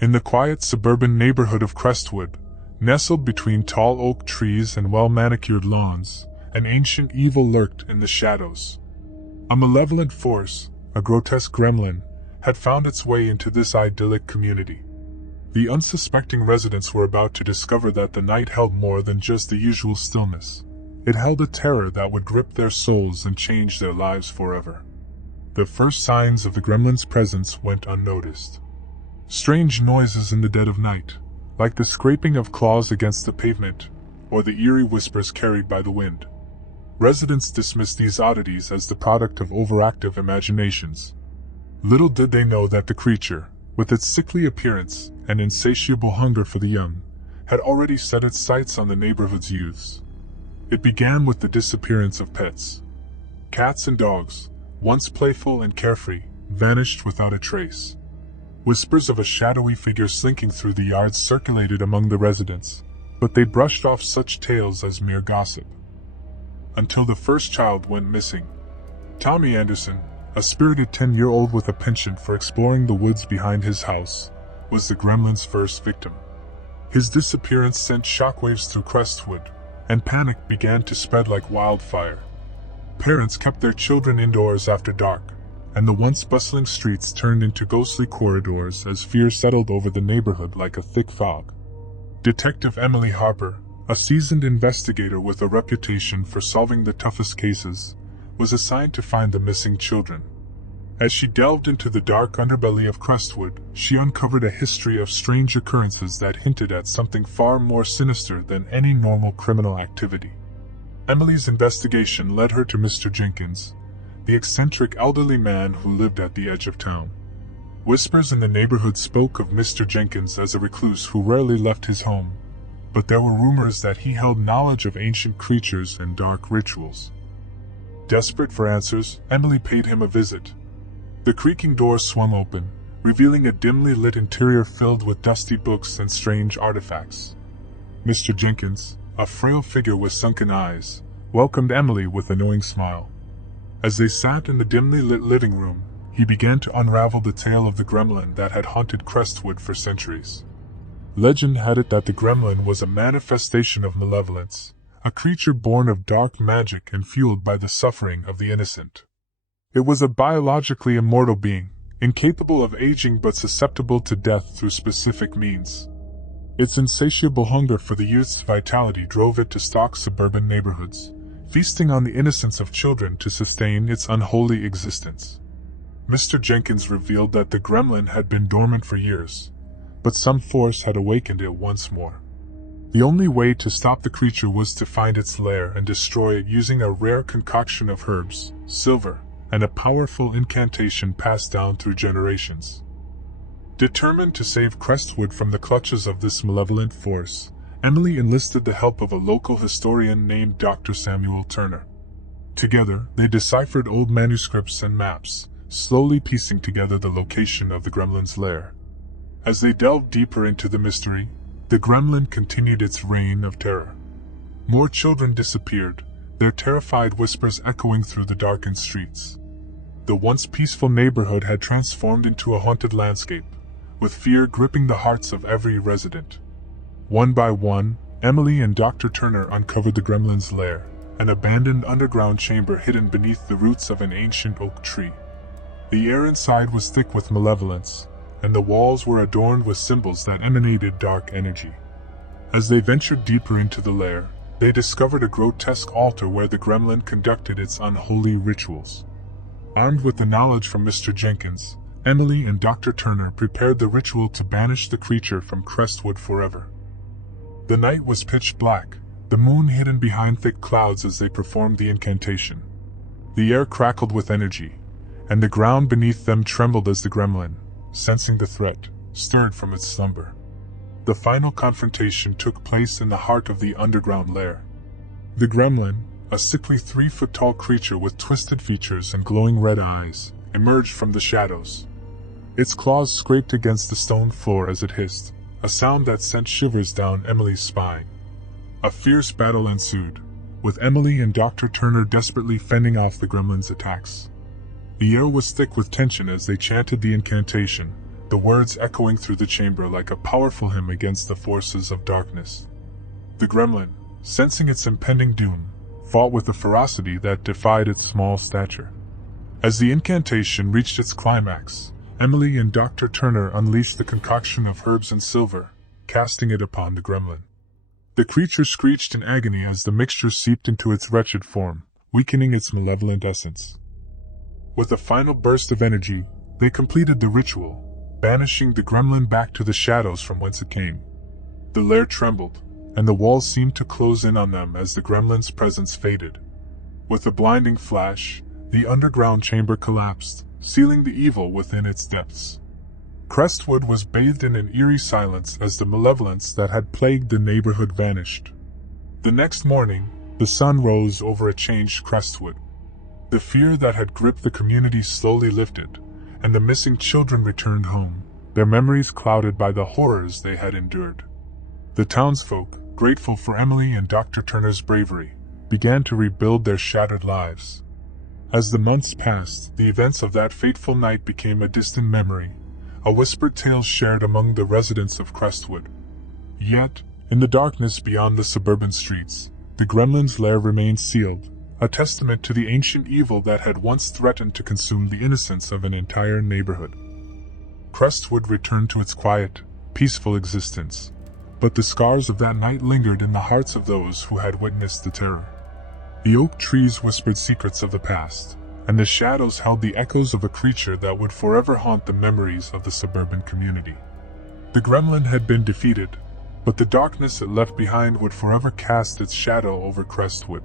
In the quiet suburban neighborhood of Crestwood, nestled between tall oak trees and well-manicured lawns, an ancient evil lurked in the shadows. A malevolent force, a grotesque gremlin, had found its way into this idyllic community. The unsuspecting residents were about to discover that the night held more than just the usual stillness. It held a terror that would grip their souls and change their lives forever. The first signs of the gremlin's presence went unnoticed. Strange noises in the dead of night, like the scraping of claws against the pavement, or the eerie whispers carried by the wind. Residents dismissed these oddities as the product of overactive imaginations. Little did they know that the creature, with its sickly appearance and insatiable hunger for the young, had already set its sights on the neighborhood's youths. It began with the disappearance of pets. Cats and dogs, once playful and carefree, vanished without a trace. Whispers of a shadowy figure slinking through the yards circulated among the residents, but they brushed off such tales as mere gossip. Until the first child went missing. Tommy Anderson, a spirited 10-year-old with a penchant for exploring the woods behind his house, was the gremlin's first victim. His disappearance sent shockwaves through Crestwood, and panic began to spread like wildfire. Parents kept their children indoors after dark, and the once bustling streets turned into ghostly corridors as fear settled over the neighborhood like a thick fog. Detective Emily Harper, a seasoned investigator with a reputation for solving the toughest cases, was assigned to find the missing children. As she delved into the dark underbelly of Crestwood, she uncovered a history of strange occurrences that hinted at something far more sinister than any normal criminal activity. Emily's investigation led her to Mr. Jenkins, the eccentric elderly man who lived at the edge of town. Whispers in the neighborhood spoke of Mr. Jenkins as a recluse who rarely left his home, but there were rumors that he held knowledge of ancient creatures and dark rituals. Desperate for answers, Emily paid him a visit. The creaking door swung open, revealing a dimly lit interior filled with dusty books and strange artifacts. Mr. Jenkins, a frail figure with sunken eyes, welcomed Emily with a knowing smile. As they sat in the dimly lit living room, he began to unravel the tale of the gremlin that had haunted Crestwood for centuries. Legend had it that the gremlin was a manifestation of malevolence, a creature born of dark magic and fueled by the suffering of the innocent. It was a biologically immortal being, incapable of aging but susceptible to death through specific means. Its insatiable hunger for the youth's vitality drove it to stalk suburban neighborhoods, feasting on the innocence of children to sustain its unholy existence. Mr. Jenkins revealed that the gremlin had been dormant for years, but some force had awakened it once more. The only way to stop the creature was to find its lair and destroy it using a rare concoction of herbs, silver, and a powerful incantation passed down through generations. Determined to save Crestwood from the clutches of this malevolent force, Emily enlisted the help of a local historian named Dr. Samuel Turner. Together, they deciphered old manuscripts and maps, slowly piecing together the location of the gremlin's lair. As they delved deeper into the mystery, the gremlin continued its reign of terror. More children disappeared, their terrified whispers echoing through the darkened streets. The once peaceful neighborhood had transformed into a haunted landscape, with fear gripping the hearts of every resident. One by one, Emily and Dr. Turner uncovered the gremlin's lair, an abandoned underground chamber hidden beneath the roots of an ancient oak tree. The air inside was thick with malevolence, and the walls were adorned with symbols that emanated dark energy. As they ventured deeper into the lair, they discovered a grotesque altar where the gremlin conducted its unholy rituals. Armed with the knowledge from Mr. Jenkins, Emily and Dr. Turner prepared the ritual to banish the creature from Crestwood forever. The night was pitch black, the moon hidden behind thick clouds as they performed the incantation. The air crackled with energy, and the ground beneath them trembled as the gremlin, sensing the threat, stirred from its slumber. The final confrontation took place in the heart of the underground lair. The gremlin, a sickly 3-foot-tall creature with twisted features and glowing red eyes, emerged from the shadows. Its claws scraped against the stone floor as it hissed, a sound that sent shivers down Emily's spine. A fierce battle ensued, with Emily and Dr. Turner desperately fending off the gremlin's attacks. The air was thick with tension as they chanted the incantation, the words echoing through the chamber like a powerful hymn against the forces of darkness. The gremlin, sensing its impending doom, fought with a ferocity that defied its small stature. As the incantation reached its climax, Emily and Dr. Turner unleashed the concoction of herbs and silver, casting it upon the gremlin. The creature screeched in agony as the mixture seeped into its wretched form, weakening its malevolent essence. With a final burst of energy, they completed the ritual, banishing the gremlin back to the shadows from whence it came. The lair trembled, and the walls seemed to close in on them as the gremlin's presence faded. With a blinding flash, the underground chamber collapsed, sealing the evil within its depths. Crestwood was bathed in an eerie silence as the malevolence that had plagued the neighborhood vanished. The next morning, the sun rose over a changed Crestwood. The fear that had gripped the community slowly lifted, and the missing children returned home, their memories clouded by the horrors they had endured. The townsfolk, grateful for Emily and Dr. Turner's bravery, began to rebuild their shattered lives. As the months passed, the events of that fateful night became a distant memory, a whispered tale shared among the residents of Crestwood. Yet, in the darkness beyond the suburban streets, the gremlin's lair remained sealed, a testament to the ancient evil that had once threatened to consume the innocence of an entire neighborhood. Crestwood returned to its quiet, peaceful existence, but the scars of that night lingered in the hearts of those who had witnessed the terror. The oak trees whispered secrets of the past, and the shadows held the echoes of a creature that would forever haunt the memories of the suburban community. The gremlin had been defeated, but the darkness it left behind would forever cast its shadow over Crestwood.